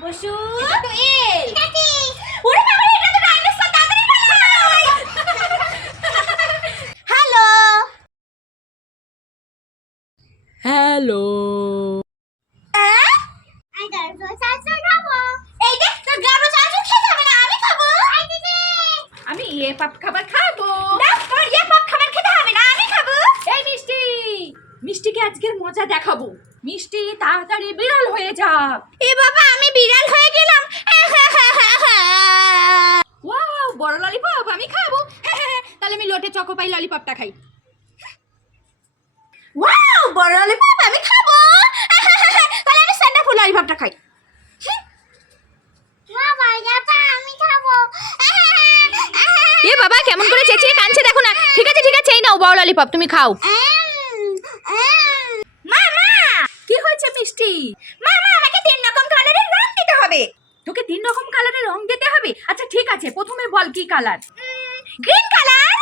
পশু এটা তো এল ওরে বাবা এটা তো ডাইনোসর তাড়াতাড়ি পালাই হ্যালো হ্যালো আই ডাইনোসর চাচু খাবো এই দেখ তো গাবো চাচু খেতে হবে না আমি খাবো আই দিদি আমি ইয়ে পাপ খাবার খাবো না তোর ইয়ে পাপ খাবার খেতে হবে না আমি খাবো এই মিষ্টি মিষ্টিকে আজকের মজা দেখাবো মিষ্টি তাড়াতাড়ি বিড়াল হয়ে যা এ বাবা আমি বিড়াল হয়ে গেলাম ওয়াও বড় ললিপপ আমি খাবো তাহলে আমি লোটে চকো পাই ললিপপটা খাই ওয়াও বড় ললিপপ আমি খাবো তাহলে আমি সান্ডা ফুল ললিপপটা খাই বাবা এটা আমি খাবো এ বাবা কেমন করে চেঁচিয়ে কাঁদছে দেখো না ঠিক আছে এই নাও বড় ললিপপ তুমি খাও মামা কি হয়েছে মিষ্টি মামা আমাকে তিন রকম কালারের রং দিতে হবে তোকে 3 রকম কালারের রং দিতে হবে আচ্ছা ঠিক আছে প্রথমে বল কি কালার গ্রিন কালার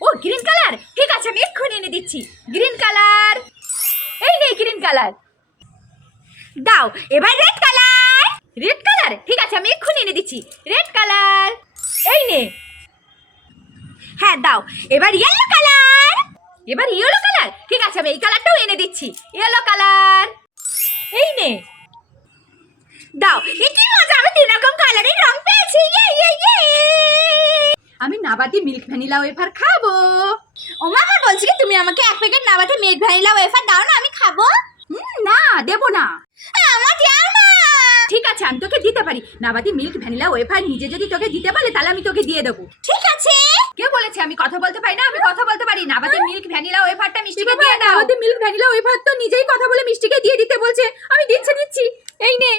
ও গ্রিন কালার ঠিক আছে আমি এক্ষুনি এনে দিচ্ছি গ্রিন কালার এই নে গ্রিন কালার দাও এবার রেড কালার রেড কালার ঠিক আছে আমি এক্ষুনি এনে দিচ্ছি রেড কালার এই নে হ্যাঁ দাও এবার ইয়েলো কালার এবার ইয়েলো কালার ঠিক আছে আমি এই কালারটাও এনে দিচ্ছি ইয়েলো কালার এই নে দাও এ কি মজা আমি তিন রকম কালারের রং পেয়েছি ইয়ে ইয়ে ইয়ে আমি নাবাতি মিল্ক ভ্যানিলা ওয়েফার খাবো ও মামা বলছি কি তুমি আমাকে এক প্যাকেট নাবাটি মিল্ক ভ্যানিলা ওয়েফার দাও না আমি খাবো না দেবো না আমার দাও না ঠিক আছে আমি তোকে দিতে পারি নাবাতি মিল্ক ভ্যানিলা ওয়েফার নিজে যদি তোকে দিতে পারে তাহলে আমি তোকে দিয়ে দেবো ঠিক আছে কে বলেছে আমি কথা বলতে পারি না আমি কথা বলতে পারি নাবাতি মিল্ক ভ্যানিলা ওয়েফারটা মিষ্টিকে দিয়ে দাও নাবাতি মিল্ক ভ্যানিলা ওয়েফার তো নিজেই কথা বলে মিষ্টিকে দিয়ে দিতে বলছে আমি দিচ্ছি এই নে